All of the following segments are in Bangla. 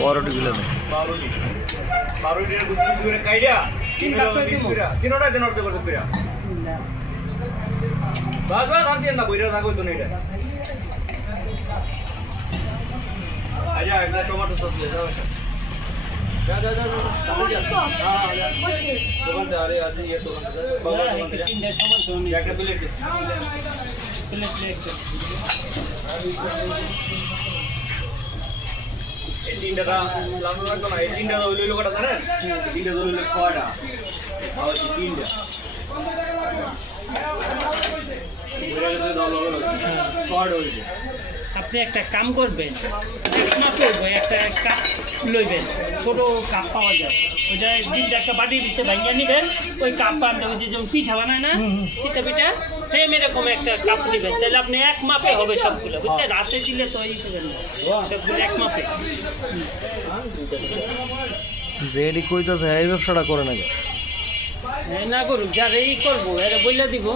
পাউরুটিগুলো দেন পাউরুটির গুছ গুছ করে কাইডা তিনটা দিন অর্ধ করে কইরা বাস বাস আর দিন না বইরা থাকো তো নেটা আজা একটা টমেটো সস ले जाओ जा जा जा टमाटर सॉस हां आ जा दुकान पे आ रहे आज ये दुकान पे बाबा दुकान पे तीन सामान तो नहीं একটা প্লেট এই তিনটা লাগানো লাগতো না এই তিনটা হইলো কটা জানেন তিনটা হইলো 6টা আর তিনটা আপনি একটা কাম করবেন একটা কাপ লইবেন ছোট কাপ পাওয়া যায় ওইটা দিনটা একটা বাটির ভিতরে ভাঙিয়ে নেবেন ওই কাপ বানতে ওই যে যেমন পিঠা বানায় না চিতা পিঠা সেম এরকম একটা কাপ নেবেন তাহলে আপনি এক মাপে হবে সবগুলো বুঝছেন রাতে দিলে তো এই সবগুলো এক মাপে যেডি কইতাছে এই ব্যবসাটা করে না না করুক যার এই করবো এরা বইলা দিব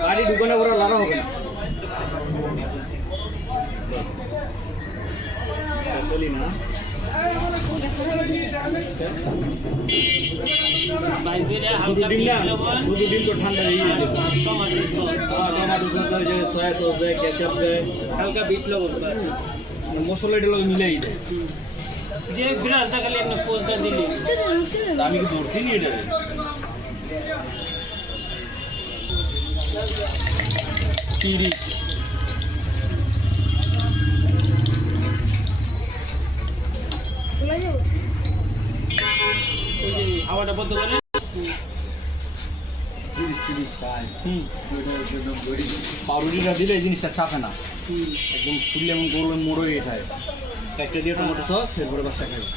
গাড়ি ঢুকানো করে লাড়া হবে না চলি না শুধু ডিম তো ঠান্ডা হয়ে যাবে টমেটো সস সয়া সস দেয় কেচাপ দেয় হালকা বিট লবণ মশলাটা লোক মিলাই দেয় যে বিরাজটা খালি আপনি পোস্টটা দিলি আমি কি ধরছি নি এটা 30 ওই যে হাওয়াটা বন্ধ করে 30 পাউরুটিটা দিলে এই জিনিসটা চাপে না একদম ফুললে এমন গরু মোড়ো এটায় একটা দিয়ে টমেটো সস এরপরে বাসা খাবে